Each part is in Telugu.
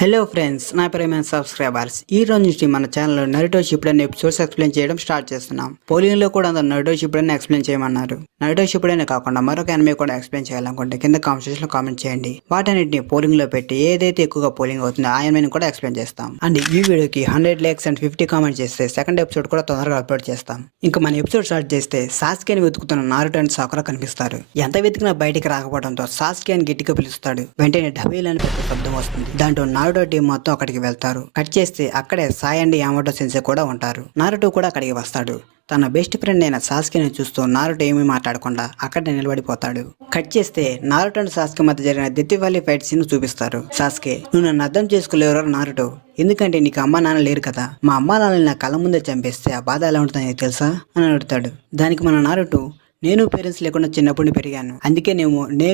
హలో ఫ్రెండ్స్, నా ప్రియమైన సబ్స్క్రైబర్స్, ఈ రోజు నుంచి మన ఛానల్లో నరుటో షిప్పుడెన్ ఎపిసోడ్స్ ఎక్స్ప్లెయిన్ చేయడం స్టార్ట్ చేస్తున్నాం. పోలింగ్ లో కూడా అందరూ నరుటో షిప్పుడెన్ ఎక్స్ప్లెయిన్ చేయమన్నారు. నరుటో షిప్పుడెన్ కాకుండా మరొక యానిమే కూడా ఎక్స్ప్లెయిన్ చేయాలనుకుంటే కింద కామెంట్ సెక్షన్ లో కామెంట్ చేయండి. వాటన్నిటిని పోలింగ్ లో పెట్టి ఏదైతే ఎక్కువగా పోలింగ్ అవుతుందో ఆ యానిమేని కూడా ఎక్స్ప్లెయిన్ చేస్తాం. అండ్ ఈ వీడియోకి 100 లైక్స్ అండ్ 50 కామెంట్స్ చేస్తే సెకండ్ ఎపిసోడ్ కూడా తొందరగా అప్లోడ్ చేస్తాం. ఇంకా మన ఎపిసోడ్ స్టార్ట్ చేస్తే సాస్కేని వెతుకుతున్న నారుటో అండ్ సాకురా కనిపిస్తారు. ఎంత వెతికినా బయటికి రాకపోవడంతో సాస్కే అని గట్టిగా పిలుస్తాడు. వెంటనే డబేల్ అని పెద్ద శబ్దం వస్తుంది. దాంట్లో నారుటో టీం మొత్తం అక్కడికి వెళ్తారు. కట్ చేస్తే అక్కడే సాయ్ అండ్ యామాటో సెన్సే కూడా ఉంటారు. నారుటో కూడా అక్కడికి వస్తాడు. తన బెస్ట్ ఫ్రెండ్ అయిన సాస్కేని చూస్తూ నారుటో ఏమీ మాట్లాడకుండా అక్కడే నిలబడిపోతాడు. కట్ చేస్తే నారుటో అండ్ సాస్కే మధ్య జరిగిన దెత్తివల్లి ఫైట్ సీన్ చూపిస్తారు. సాస్కే, నువ్వు నన్ను అర్థం చేసుకోలేరు నారుటో, ఎందుకంటే నీకు అమ్మా నాన్న లేరు కదా. మా అమ్మా నాన్నని నా కళ్ళ ముందే చంపేస్తే ఆ బాధ ఎలా ఉంటుందని తెలుసా అని అడుగుతాడు. దానికి మన నారుటో, నేను పేరెంట్స్ లేకుండా చిన్నప్పుడు పెరిగాను, అందుకే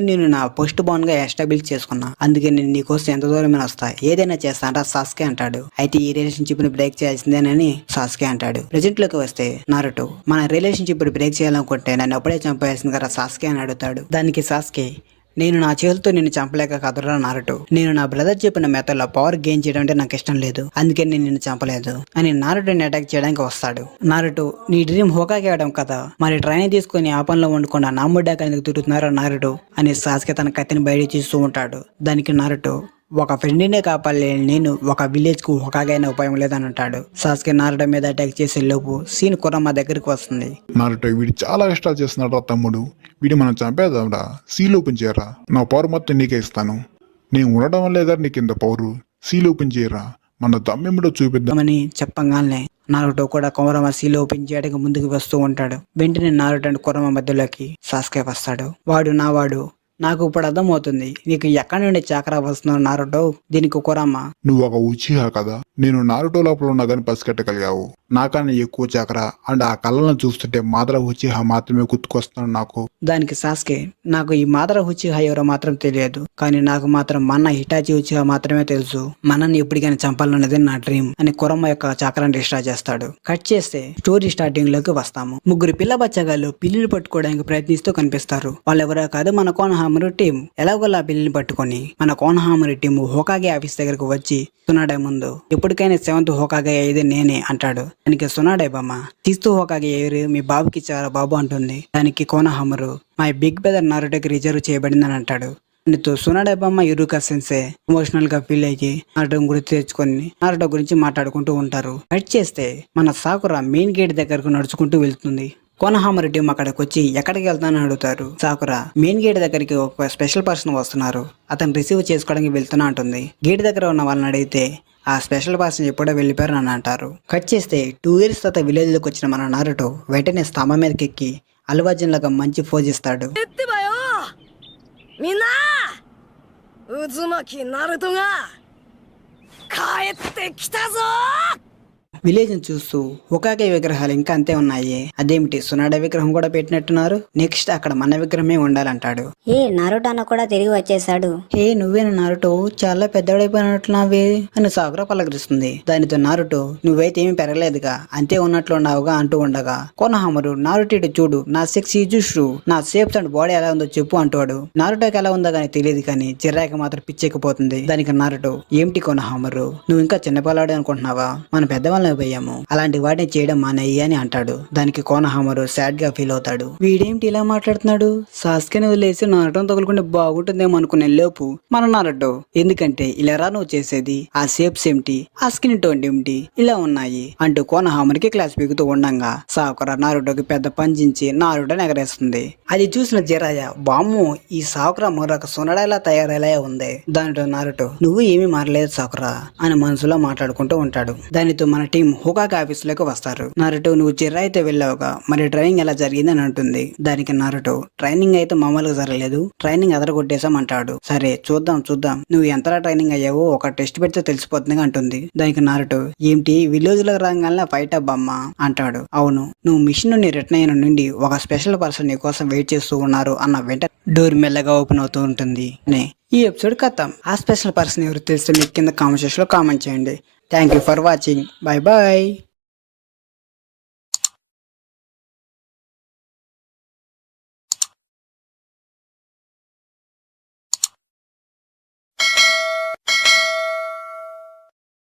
నేను నా పోస్ట్ బాన్ గా ఎస్టాబ్లిష్ చేసుకున్నా, అందుకే నేను నీకోసం ఎంత దూరమైనా వస్తా, ఏదైనా చేస్తానరా సాస్కే అంటాడు. అయితే ఈ రిలేషన్షిప్ ని బ్రేక్ చేయాల్సిందేనని సాస్కే అంటాడు. ప్రెజెంట్ లోకి వస్తే నారుటో, మన రిలేషన్షిప్ బ్రేక్ చేయాలనుకుంటే నన్ను అప్పుడే చంపేయాల్సింది కదా సాస్కే అని అడుగుతాడు. దానికి సాస్కే, నేను నా చేతులతో నిన్ను చంపలేక కదరా నారుటో, నేను నా బ్రదర్ చెప్పిన మెథడ్లో పవర్ గెయిన్ చేయడం అంటే నాకు ఇష్టం లేదు, అందుకే నేను నిన్ను చంపలేదు అని నారుటోని అటాక్ చేయడానికి వస్తాడు. నారుటో, నీ డ్రీమ్ హోకాకి అవడం కదా, మరి ట్రైనింగ్ తీసుకుని ఆ పనిలో వండుకుండా నా ముడ్డాక ఎందుకు తిరుగుతున్నారా నారుటో అని సాస్కే తన కత్తిని బయట చూస్తూ ఉంటాడు. దానికి నారుటో, ఒక ఫ్రెండ్నే కాపాడలేని నేను ఒక విలేజ్ కు హోకాగైన ఉపాయం లేదని అంటాడు. సాస్కే నారుటో మీద అటాక్ చేసే లోపు సీన్ కుర్రమ్మ దగ్గరికి వస్తుంది. నారుటో, వీడు చాలా ఇష్టాలు చేస్తున్నాడు రా తమ్ముడు, వీడు మనం చంపేద్దాంరా, సీల్ ఓపెన్ చేయరా, నా పవర్ మొత్తం నీకే ఇస్తాను, నేను ఉండడం వల్లే కదా నీకు ఇంత పవరు, సీల్ ఓపెన్ చేయరా, మన దమ్మెమ్మడో చూపిద్దామని చెప్పగానే నారుటో కూడా కుర్రమ్మ సీల్ ఓపెన్ చేయడానికి ముందుకు వస్తూ ఉంటాడు. వెంటనే నారుటో అండ్ కుర్రమ్మ మధ్యలోకి సాస్కే వస్తాడు. వాడు నాకు ఇప్పుడు అర్థమవుతుంది, నీకు ఎక్కడి నుండి చాకరా వస్తున్నావు నారుటో. దీనికి కుర్రమ్మ, నువ్వు ఒక ఉచిహా కదా, నేను నారుటో లోపల ఉన్నా కానీ పసిగట్టగలిగావు, నాకన్నా ఎక్కువ చాకరా అండ్ ఆ కళ్ళను చూస్తుంటే మాత్రం ఉచిహా మాత్రమే గుర్తుకొస్తున్నాడు నాకు. దానికి సాస్కే, నాకు ఈ మాత్రం ఉచిహా ఎవరో మాత్రం తెలియదు, కానీ నాకు మాత్రం మన హిటాచి ఉచిహా మాత్రమే తెలుసు, మనల్ని ఎప్పటికైనా చంపాలన్నది నా డ్రీమ్ అని కుర్రమ్మ యొక్క చాకరాన్ని డిస్ట్రాక్ట్ చేస్తాడు. కట్ చేస్తే స్టోరీ స్టార్టింగ్ లోకి వస్తాము. ముగ్గురు పిల్ల బచ్చగాళ్ళు పిల్లిని పట్టుకోవడానికి ప్రయత్నిస్తూ కనిపిస్తారు. వాళ్ళెవరో కాదు, మన కోనహామరు టీం. ఎలాగోలా పిల్లిని పట్టుకొని మన కోనహామరు టీం హోకాగే ఆఫీస్ దగ్గరకు వచ్చి సునాడే ముందు, ఎప్పటికైనా 7th హోకాగే అయ్యేది నేనే అంటాడు. దానికి సునాడే బొమ్మ, తీస్తూ హోకాగే ఎవరు, మీ బాబుకి ఇచ్చారా బాబు అంటుంది. దానికి కోనహామరు, మై బిగ్ బ్రదర్ నారుటోకి రిజర్వ్ చేయబడిందని అంటాడు. నీతో సునాడే బొమ్మ యురుకా సెన్సే ఎమోషనల్ గా ఫీల్ అయ్యి నారుటో గురించి తెచ్చుకొని నారుటో గురించి మాట్లాడుకుంటూ ఉంటారు. కట్ చేస్తే మన సాకురా మెయిన్ గేట్ దగ్గరకు నడుచుకుంటూ వెళ్తుంది. కోనహామరు టీం అక్కడికి వచ్చి ఎక్కడికి వెళ్తానని అడుగుతారు. సాకురా, మెయిన్ గేట్ దగ్గరికి ఒక స్పెషల్ పర్సన్ వస్తున్నారు, అతను రిసీవ్ చేసుకోవడానికి వెళ్తున్నా అంటుంది. గేట్ దగ్గర ఉన్న వాళ్ళని అడిగితే ఆ స్పెషల్ పర్సన్ ఎప్పుడో వెళ్ళిపోయారు అని అంటారు. కట్ చేస్తే 2 years తర్వాత విలేజ్ లోకి వచ్చిన మన నారుటో వెంటనే స్తంభం మీదకి ఎక్కి అల్వాజన్ లాగా మంచి ఫోజ్ ఇస్తాడు. విలేజ్ ని చూస్తూ హోకాగే విగ్రహాలు ఇంకా అంతే ఉన్నాయి, అదేమిటి సునాడే విగ్రహం కూడా పెట్టినట్టున్నారు, నెక్స్ట్ అక్కడ మన విగ్రహమే ఉండాలంటాడు. ఏ నారుటో అన్న కూడా తిరిగి వచ్చేసాడు. హే నువ్వేనా నారుటో, చాలా పెద్దవాడైపోయినట్టున్నావే అని సాకురా పలకరిస్తుంది. దానితో నారుటో, నువ్వైతే ఏమీ పెరగలేదుగా, అంతే ఉన్నట్లున్నావుగా అంటూ ఉండగా కోనహామరు, నారుటో చూడు నా సెక్సీ జుషు, నా షేప్స్ అండ్ బాడీ ఎలా ఉందో చెప్పు అంటాడు. నారుటోకి ఎలా ఉందో కానీ తెలియదు, కానీ చిర్రాకి మాత్రం పిచ్చెక్కిపోతుంది. దానికి నారుటో, ఏమిటి కోనహామరు, నువ్వు ఇంకా చిన్నపిల్లాడు అనుకుంటున్నావా, మన పెద్దవాళ్ళని పోయాము, అలాంటి వాటిని చేయడం మానయ్యి అని అంటాడు. దానికి కోనహామరు సాడ్ గా ఫీల్ అవుతాడు. వీడేమిటి ఇలా మాట్లాడుతున్నాడు, సాస్కేని వదిలేసి నారుటోని తగులుకుంటే బాగుంటుందేమో అనుకునే లోపు మన నారుటో, ఎందుకంటే ఇలా నువ్వు చేసేది, ఆ షేప్స్ ఏమిటి, ఆ స్కిన్ టోన్ ఏమిటి, ఇలా ఉన్నాయి అంటూ కోనహామరికి క్లాస్ పీకుతూ ఉండంగా సాకురా నారుటోకి పెద్ద పంచించి నారుటోని ఎగరేస్తుంది. అది చూసిన జిరాయ, బామ్ము ఈ సాకురా మరొక సునడాలా తయారయ్యేలా ఉంది. దానితో నారుటో, నువ్వు ఏమీ మారలేదు సాకురా అని మనసులో మాట్లాడుకుంటూ ఉంటాడు. దానితో మన టీం హోకాగే ఆఫీస్ లోకి వస్తారు. నారుటో, నువ్వు జిర్రా అయితే వెళ్ళావుగా, మరి ట్రైనింగ్ ఎలా జరిగింది అని అంటుంది. దానికి నారుటో, ట్రైనింగ్ అయితే మామూలుగా జరగలేదు, ట్రైనింగ్ అదరగొట్టేసాం అంటాడు. సరే చూద్దాం నువ్వు ఎంతలా ట్రైనింగ్ అయ్యావో ఒక టెస్ట్ పెడితే తెలిసిపోతుంది అంటుంది. దానికి నారుటో, ఏమిటి విలేజ్ లో రాగానే ఫైట్ అబ్బమ్మా అంటాడు. అవును, నువ్వు మిషన్ నుండి రిటర్న్ అయిన నుండి ఒక స్పెషల్ పర్సన్ నీ కోసం వెయిట్ చేస్తూ ఉన్నారు అన్న వెంట డోర్ మెల్లగా ఓపెన్ అవుతూ ఉంటుంది. ఈ ఎపిసోడ్ కథం. ఆ స్పెషల్ పర్సన్ ఎవరు తెలిస్తే మీకు కింద కామెంట్ సెక్షన్ లో కామెంట్ చేయండి. Thank you for watching. Bye bye.